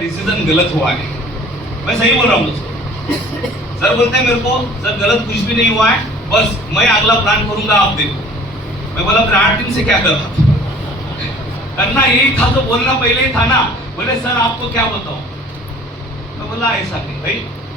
Decision गलत हुआ है। मैं सही बोल रहा हूँ दोस्तों। सर बोलते हैं मेरे को सर गलत कुछ भी नहीं हुआ है, बस मैं अगला प्लान करूंगा, आप देखो। मैं बोला फिर 8 दिन से क्या कर रहा था? करना यही था तो बोलना पहले ही था ना। बोले सर आपको क्या बताऊं? मैं बोला ऐसा नहीं भाई,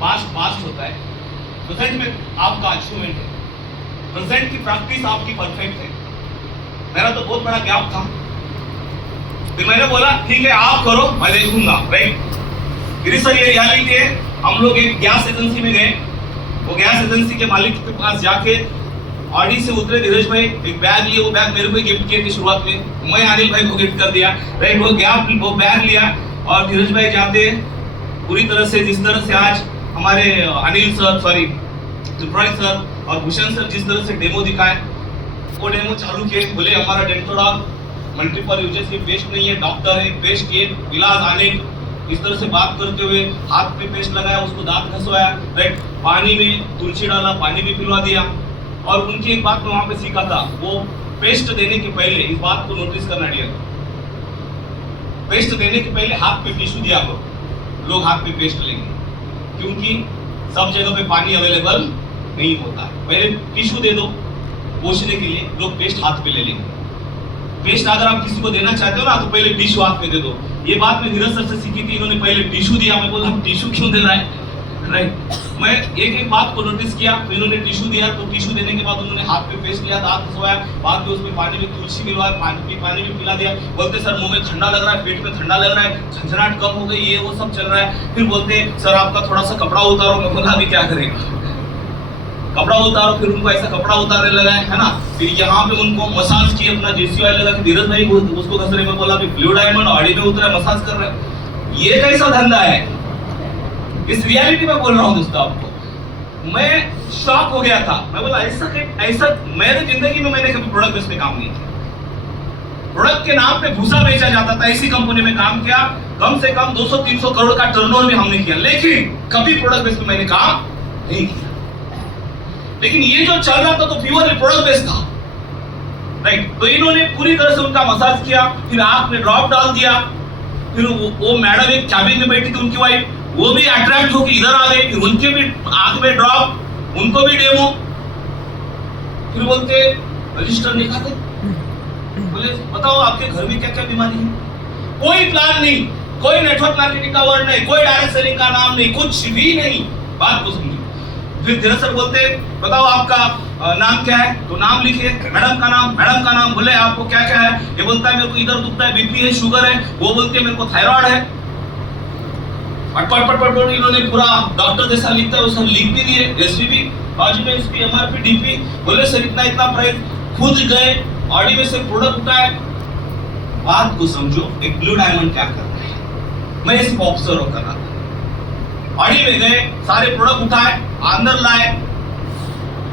पास्ट होता है, प्रेजेंट में आपका अचीवमेंट है, प्रेजेंट की प्रैक्टिस आपकी परफेक्ट है। मेरा तो बहुत बड़ा गैप था। फिर मैंने बोला ठीक है आप करो, मैं देखूंगा, राइट। फिर सर ये रियलिटी है। हम लोग एक गैस एजेंसी में गए। वो गैस एजेंसी के मालिक के पास जाके ऑडी से उतरे धीरज भाई, एक बैग लिए। वो बैग मेरे को गिफ्ट किए थे शुरुआत में, मैं अनिल भाई को गिफ्ट कर दिया, राइट। वो बैग लिया और धीरज भाई जाते पूरी तरह से, जिस तरह से आज हमारे Anil sir, sorry Tripurari sir और भूषण सर जिस तरह से डेमो दिखाए, वो डेमो चालू किए। बोले हमारा डेंटोडॉग मल्टीपल यूजेस की पेस्ट नहीं है, डॉक्टर है, पेस्ट किए, इलाज आने, इस तरह से बात करते हुए हाथ पे पेस्ट लगाया, उसको दांत घसवाया, राइट। पानी में तुलसी डाला, पानी भी पिलवा दिया। और उनकी एक बात मैं वहां पे सीखा था, वो पेस्ट देने के पहले इस बात को नोटिस करना डियर, पेस्ट देने के पहले हाथ पे टिश्यू दिया करो। लोग हाथ पे पेस्ट लेंगे क्योंकि सब जगह पे पानी अवेलेबल नहीं होता है। पहले टिश्यू दे दो पोंछने के लिए, लोग पेस्ट हाथ पे ले लेंगे। पेस्ट अगर आप किसी को देना चाहते हो ना तो पहले टिश्यू हाथ पे दे दो। ये बात मैं धीरज सर से सीखी थी, इन्होंने पहले टिश्यू दिया। मैं बोला टिश्यू क्यों दे रहा है, राइट। मैं एक बात को नोटिस किया, तो इन्होंने टिश्यू दिया, तो टिश्यू देने के बाद उन्होंने हाथ पे पेस्ट लिया, दांत घसवाया, बाद में उसमें पानी में तुलसी मिलवाया, पानी में पिला दिया। बोलते सर मुंह में ठंडा लग रहा है, पेट में ठंडा लग रहा है, झंझनाहट कम हो गई, ये वो सब चल रहा है। फिर बोलते सर आपका थोड़ा सा कपड़ा उतारो। मैं बोला अभी क्या करेगा, कपड़ा उतारो। फिर उनको ऐसा कपड़ा उतारने लगा है ना। फिर यहाँ पे उनको मसाज किया, अपना जेसी ऑयल लगा के धीरज भाई उसको घस रहे। मैं बोला अभी ब्लू डायमंड ऑडी में उतरा, मसाज कर रहे हैं। ये कैसा धंधा है? इस रियलिटी में बोल रहा हूँ दोस्तों आपको। मैं शॉक हो गया था। मैं बोला ऐसा मेरे जिंदगी में मैंने कभी प्रोडक्ट बेस पे काम नहीं किया। प्रोडक्ट के नाम पे भूसा बेचा जाता था, ऐसी कंपनी में काम किया। कम से कम 200-300 करोड़ का टर्नओवर भी हमने किया, लेकिन कभी प्रोडक्ट बेस पे मैंने काम नहीं किया। लेकिन ये जो चल रहा था तो प्योरली प्रोडक्ट बेस्ड था, राइट। तो इन्होंने पूरी तरह से उनका मसाज किया, फिर आंख में ड्रॉप डाल दिया। फिर वो मैडम एक कैबिन में बैठी थी, उनकी वाइफ, वो भी अट्रैक्ट होकर इधर आ गई। फिर उनके भी आंख में ड्रॉप, उनको भी डेमो। फिर बोलते रजिस्टर नहीं खाते। बोले बताओ आपके घर में क्या क्या बीमारी है? कोई प्लान नहीं, कोई नेटवर्क मार्केटिंग का वर्ड नहीं, कोई डायरेक्ट सेलिंग का नाम नहीं, कुछ भी नहीं। बात को समझो। फिर धीरज सर बोलते बताओ आपका नाम क्या है? तो नाम लिखिए। मैडम का नाम। बोले आपको क्या क्या है? ये बोलता है मेरे को इधर दुखता है, बीपी है, शुगर है। वो बोलते हैं मेरे को थायराइड है। पट इन्होंने पूरा डॉक्टर जैसा लिखता है, उसने लिख भी दिए, एसवीबी, बाजू में इसकी एमआरपी, डीपी। बोले सर इतना प्राइस। खुद गए ऑडी में से प्रोडक्ट उठाए। बात को समझो, एक ब्लू डायमंड क्या कर रहा है, मैं इसको ऑब्जर्व कर रहा था। ऑडी में गए, सारे प्रोडक्ट उठाए, अंदर लाए,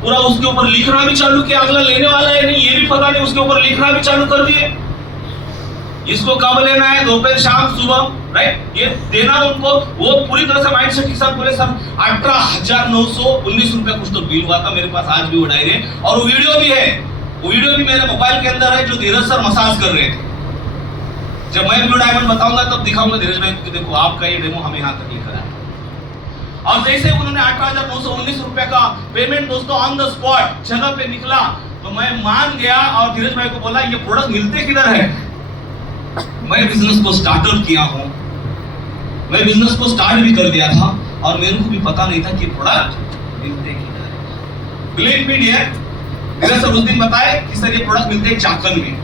पूरा उसके ऊपर लिखना भी चालू किया। अगला लेने वाला है नहीं ये भी पता नहीं, उसके ऊपर लिखना भी चालू कर दिए। इसको कब लेना है, दोपहर शाम सुबह, राइट। ये देना उनको। वो पूरी तरह से माइंडसेट के साथ बोले सर 18,919 रुपया कुछ तो बिल हुआ था मेरे पास, आज भी वो डायरी है और वो वीडियो भी है। वो वीडियो भी मेरे मोबाइल के अंदर है, जो धीरज सर मसाज कर रहे थे। जब मैं ब्लू डायमंड बताऊंगा तब दिखाऊंगा धीरज भाई को, देखो आपका ये डेमो हमें यहाँ तक लिखा है। और जैसे उन्होंने 18,919 रुपए का पेमेंट दोस्तों ऑन द स्पॉट जगह पे निकला, तो मैं मान गया और धीरज भाई को बोला ये प्रोडक्ट मिलते किधर है? मैं बिजनेस को स्टार्टअप किया हूं, मैं बिजनेस को स्टार्ट भी कर दिया था और मेरे को भी पता नहीं था कि प्रोडक्ट मिलते किधर है। बिलीव मी डियर, धीरज सर उस दिन बताए कि सर ये प्रोडक्ट मिलते हैं चाकन में।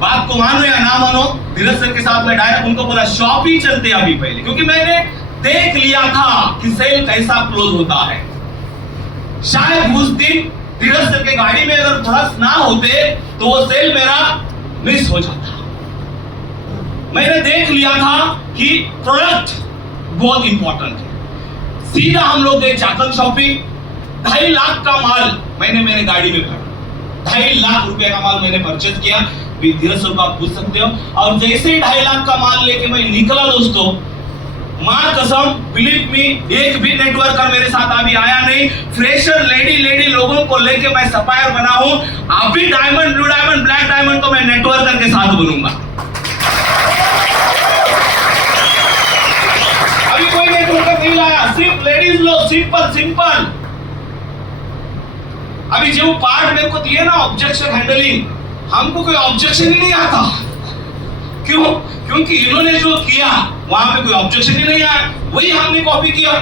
बात को मानो या ना मानो, धीरज सर के साथ मैं डायरेक्ट उनको बोला शॉप ही चलते अभी पहले, क्योंकि मैंने देख लिया था कि सेल कैसा क्लोज होता है। शायद उस दिन धीरज सर के गाड़ी में अगर प्रोडक्ट ना होते तो वो सेल मेरा मिस हो जाता। मैंने देख लिया था कि प्रोडक्ट बहुत इंपॉर्टेंट है। सीधा हम लोग गए चाकन शॉपिंग। 2.5 लाख का माल मैंने मेरे गाड़ी में भरा। 2.5 लाख रुपए का माल मैंने परचेज किया। धीरज सर को आप पूछ सकते हो। और जैसे ही 2.5 लाख का माल लेके मैं निकला दोस्तों, मां कसम बिलीव मी, एक भी नेटवर्कर मेरे साथ अभी आया नहीं। फ्रेशर लेडी लोगों को लेके मैं सप्लायर बना हूं। अभी diamond, blue diamond, black diamond तो मैं नेटवर्कर के साथ बनूंगा। सिर्फ लेडीज लोग, सिंपल सिंपल। अभी जो पार्ट मेरे को दिए ना ऑब्जेक्शन हैंडलिंग, हमको कोई ऑब्जेक्शन ही नहीं आता। क्यों? क्योंकि इन्होंने जो किया वहां पे कोई ऑब्जेक्शन ही नहीं आया, वही हमने कॉपी किया,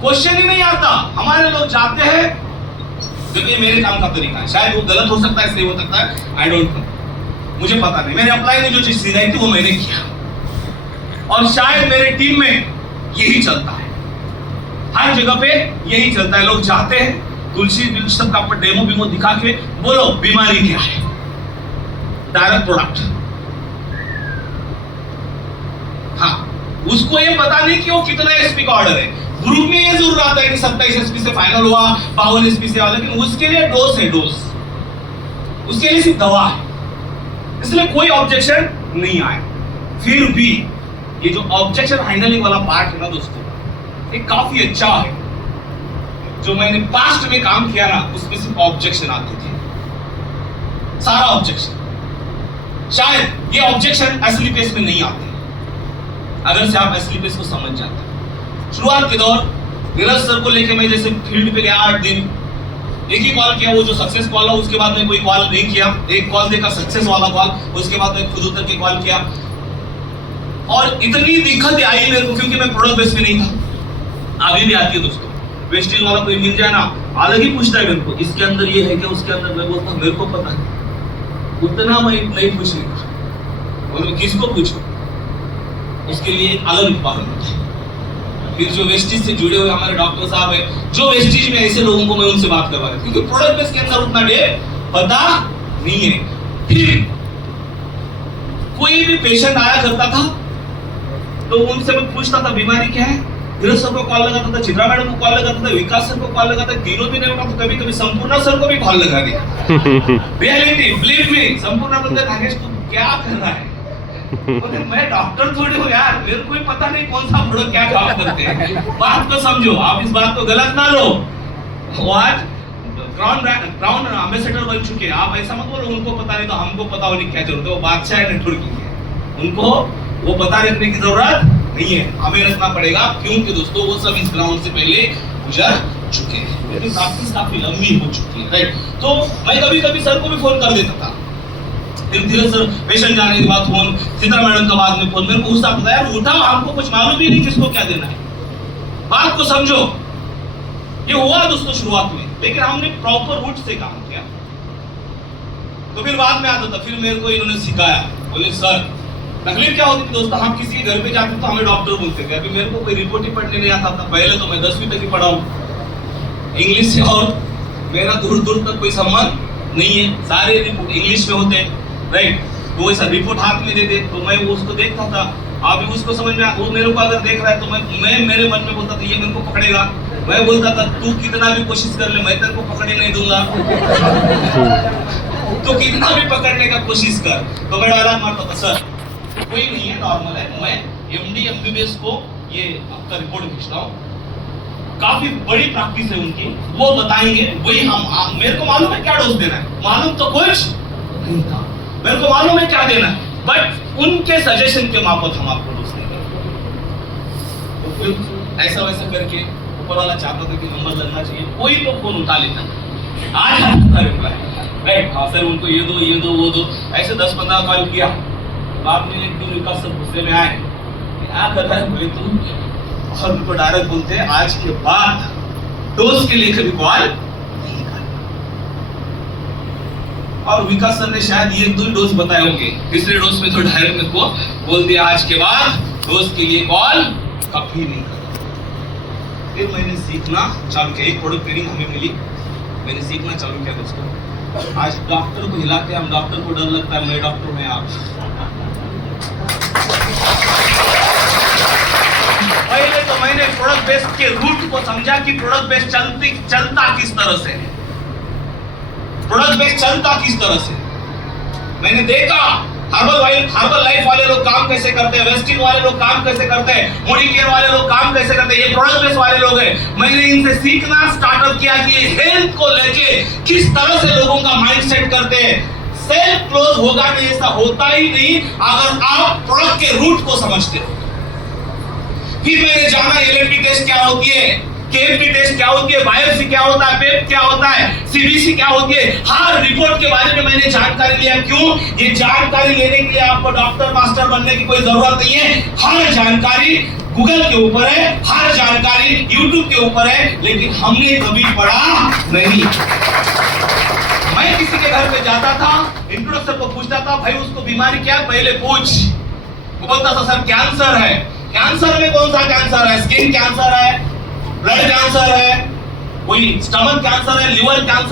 क्वेश्चन ही नहीं आता। हमारे लोग जाते हैं, देखिए मेरे काम का तरीका है, शायद वो गलत हो सकता है, सही हो सकता है, आई डोंट नो, मुझे पता नहीं। मैंने अप्लाई में जो चीज सिखाई थी वो मैंने किया, और शायद मेरे टीम में यही चलता है, हर जगह पे यही चलता है। लोग जाते हैं, तुलसी सब का डेमो बीमो दिखा के बोलो बीमारी क्या है, डायरेक्ट प्रोडक्ट। हाँ, उसको ये पता नहीं कि वो कितना एसपी का ऑर्डर है। ग्रुप में ये जरूर आता है कि 27 एसपी से फाइनल हुआ, 52 एसपी से, लेकिन उसके लिए डोज है, डोज उसके लिए सिर्फ दवा है, इसलिए कोई ऑब्जेक्शन नहीं आए। फिर भी ये जो ऑब्जेक्शन हैंडलिंग वाला पार्ट है ना दोस्तों, ये काफी अच्छा है। जो मैंने पास्ट में काम किया ना, उसमें सिर्फ ऑब्जेक्शन आते थे, सारा ऑब्जेक्शन। शायद ये ऑब्जेक्शन असली पेस में नहीं आते अगर से आप असली पेस को समझ जाते। शुरुआत के दौर नीरज सर को लेके मैं जैसे फील्ड पे गया 8 दिन, एक ही कॉल किया, वो जो सक्सेस कॉल है, उसके बाद में कोई कॉल नहीं किया। एक कॉल देखा सक्सेस वाला कॉल, उसके बाद में खुद उतर के कॉल किया, और इतनी दिक्कत आई मेरे को, क्योंकि मैं प्रोडक्ट बेस में नहीं था। अभी भी आती है दोस्तों, वेस्टिज वाला कोई मिल जाए ना, अलग ही पूछता है मेरे को, इसके अंदर ये है क्या, उसके अंदर। मैं बोलता हूँ मेरे को पता है, उतना मैं नहीं पूछने का, मतलब किसको पूछो, उसके लिए अलग रिक्वायरमेंट होता है। फिर जो वेस्टिज से जुड़े हुए हमारे डॉक्टर साहब है, जो वेस्टिज में ऐसे लोगों को मैं उनसे बात करवा रहा हूं, क्योंकि प्रोडक्ट बेस के अंदर उतना डे पता नहीं है। फिर कोई भी पेशेंट आया करता था तो उनसे मैं पूछता था बीमारी क्या है, नीरज सर को कॉल लगाता था, चित्रा मैडम को कॉल लगाता था, विकास सर को कॉल लगाता था, तीनों भी नहीं उठा, तो कभी कभी संपूर्ण सर को भी कॉल लगा दिया। रियलिटी बिलीव मी, संपूर्ण बोलते नागेश तू क्या कर रहा है, बोले मैं डॉक्टर थोड़ी हूँ यार, मेरे को ही पता नहीं कौन सा प्रोडक्ट क्या काम करते हैं। बात को समझो, आप इस बात को गलत ना लो। वो आज क्राउन एम्बेसडर बन चुके हैं, आप ऐसा मत बोलो उनको पता नहीं तो हमको पता होने की क्या जरूरत है। वो बादशाह है नेटवर्किंग है, उनको वो पता रखने की जरूरत नहीं है, हमें रखना पड़ेगा, क्योंकि दोस्तों वो सब इस ग्राउंड से पहले गुजर चुके हैं, मेरी प्रैक्टिस काफी लंबी हो चुकी है, राइट। तो मैं कभी कभी सर को भी फोन कर देता था, फिर धीरे सर पेशेंट जाने के बाद फोन, चित्रा मैडम का बाद में फोन, मेरे को गुस्सा आता है, यार उठाओ, हमको कुछ मालूम ही नहीं किसको क्या देना है, बात को समझो। ये हुआ दोस्तों शुरुआत में, लेकिन हमने प्रॉपर रूट से काम किया, तो फिर बाद में आता था, फिर मेरे को इन्होंने सिखाया, बोले सर तकलीफ क्या होती थी दोस्तों, हम किसी के घर पे जाते तो हमें डॉक्टर बोलते थे। अभी मेरे को कोई रिपोर्ट ही पढ़ने नहीं आता था, पहले तो मैं 10वीं तक ही पढ़ा हूँ इंग्लिश से, और मेरा दूर दूर तक कोई संबंध नहीं है, सारे रिपोर्ट इंग्लिश में होते हैं, राइट। तो वैसा रिपोर्ट हाथ में दे दे तो मैं उसको देखता था, अभी उसको समझ में, वो मेरे को अगर देख रहा है तो मैं मेरे मन में बोलता था ये मेरे को पकड़ेगा, मैं बोलता था तू कितना भी कोशिश कर ले मैं तेरे को पकड़ने नहीं दूंगा, तो कितना भी पकड़ने का कोशिश कर। तो मैं डायलॉग मारता था, सर कोई नहीं है, नॉर्मल है, मैं एमडी एमबीबीएस को ये आपका रिपोर्ट भेजता हूँ, काफी बड़ी प्रैक्टिस है उनकी, वो बताएंगे, वही हम मेरे को मालूम है क्या डोज देना है, मालूम तो कुछ नहीं था, मेरे को मालूम है क्या देना है, बट उनके सजेशन के माफक हम आपको डोज देंगे। तो फिर ऐसा वैसा करके ऊपर वाला चाहता था कि नंबर लगना चाहिए, कोई तो फोन उठा लेता, आज आपका रिप्लाई, राइट, हाँ सर उनको ये दो वो दो, ऐसे 10-15 कॉल किया। बाद में एक दिन विकास सर गुस्से में आए, क्या कर रहा है बोले तू, और उनको डायरेक्ट बोलते आज के बाद डोज के लिए कभी कॉल नहीं कर। और विकास सर ने शायद ये 2 डोज बताए होंगे, तीसरे डोज में तो डायरेक्ट मेरे को बोल दिया आज के बाद डोज के लिए कॉल कभी नहीं करना। फिर मैंने सीखना चालू किया, एक प्रोडक्ट ट्रेनिंग हमें मिली, मैंने सीखना चालू किया दोस्तों। आज डॉक्टर को हिलाते हैं हम, डॉक्टर को डर लगता है, मैं डॉक्टर में आप पहले तो मैंने प्रोडक्ट बेस के रूट को समझा कि प्रोडक्ट बेस चलता किस तरह से है, प्रोडक्ट बेस चलता किस तरह से। मैंने देखा हर्बल लाइफ वाले लोग काम कैसे करते हैं, वेस्टिंग वाले लोग काम कैसे करते हैं, मोडी केयर वाले लोग काम कैसे करते हैं, ये प्रोडक्ट बेस वाले लोग हैं। मैंने इनसे सीखना स्टार्टअप किया कि हेल्थ को लेके किस तरह से लोगों का माइंडसेट करते हैं। सेल क्लोज होगा नहीं, ऐसा होता ही नहीं अगर आप प्रोडक्ट के रूट को समझते हो। फिर मैंने जाना एलएमपी टेस्ट क्या होती है, केएफटी टेस्ट क्या होती है, बायोप्सी क्या होता है, पेप क्या होता है, सीबीसी क्या होती है, हर रिपोर्ट के बारे में मैंने जानकारी लिया। क्यों? ये जानकारी लेने के लिए आपको डॉक्टर मास्टर बनने की कोई जरूरत नहीं है। हर जानकारी गूगल के ऊपर है, हर जानकारी यूट्यूब के ऊपर है, लेकिन हमने कभी पढ़ा नहीं। मैं किसी के घर पे जाता था, इंट्रोडक्शन को पूछता था, भाई उसको बीमारी क्या पहले पूछ। वो बोलता था सर कैंसर है। कैंसर में कौन सा कैंसर है? स्किन कैंसर है, ब्लड कैंसर है, कोई स्टमक कैंसर है, लिवर कैंसर